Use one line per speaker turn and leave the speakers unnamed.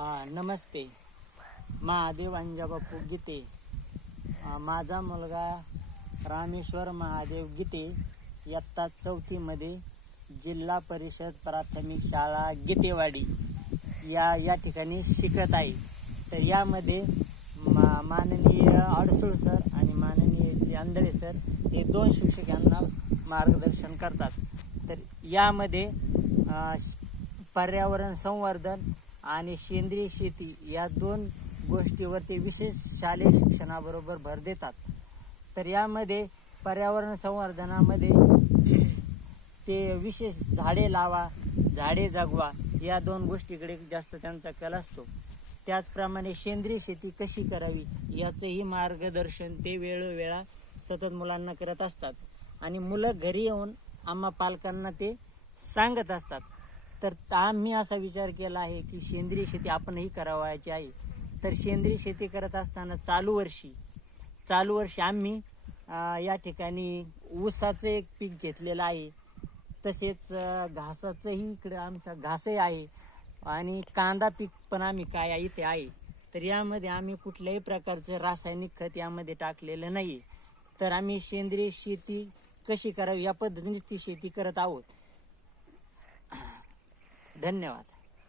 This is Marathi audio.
हा नमस्ते. महादेव अंजाबापू गीते. माझा मुलगा रामेश्वर महादेव गीते इयत्ता चौथीमध्ये जिल्हा परिषद प्राथमिक शाळा गीतेवाडी या या ठिकाणी शिकत आहे. तर यामध्ये मा माननीय अडसूळ सर आणि माननीय जे आंधळे सर हे दोन शिक्षक यांना मार्गदर्शन करतात. तर यामध्ये श- पर्यावरण संवर्धन आणि सेंद्रिय शेती या दोन गोष्टीवर ते विशेष शालेय शिक्षणाबरोबर भर देतात. तर यामध्ये पर्यावरण संवर्धनामध्ये ते विशेष झाडे लावा झाडे जगवा या दोन गोष्टीकडे जास्त त्यांचा कल असतो. त्याचप्रमाणे सेंद्रिय शेती कशी करावी याचंही मार्गदर्शन ते वेळोवेळा सतत मुलांना करत असतात. आणि मुलं घरी येऊन आम्हा पालकांना ते सांगत असतात. तर आम्ही असा विचार केला आहे की सेंद्रिय शेती आपणही करावायची आहे. तर सेंद्रिय शेती करत असताना चालू वर्षी चालू वर्षी आम्ही या ठिकाणी ऊसाचं एक पीक घेतलेलं आहे. तसेच घासाचंही इकडे आमचा घासही आहे आणि कांदा पीक पण आम्ही काय इथे आहे. तर यामध्ये आम्ही कुठल्याही प्रकारचं रासायनिक खत यामध्ये टाकलेलं नाही तर आम्ही सेंद्रिय शेती कशी करावी या पद्धतीनेच ती शेती करत आहोत. धन्यवाद.